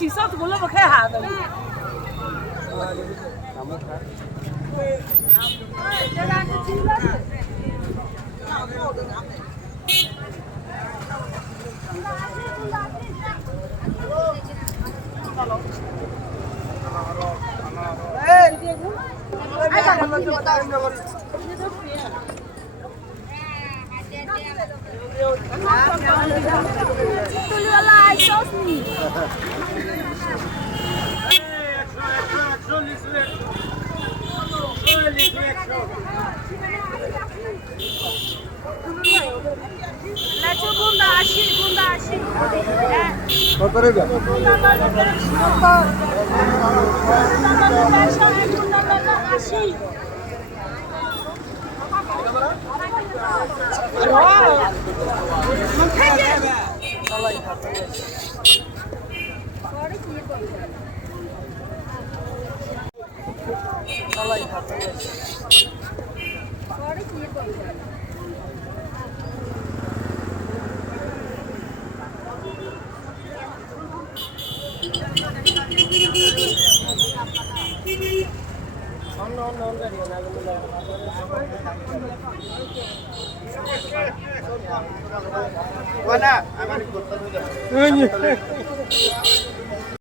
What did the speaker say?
起上怎么那么开哈的？ লাচু Fotoğrafı. Fotoğrafı. গুন্ডা আশি হ্যাঁ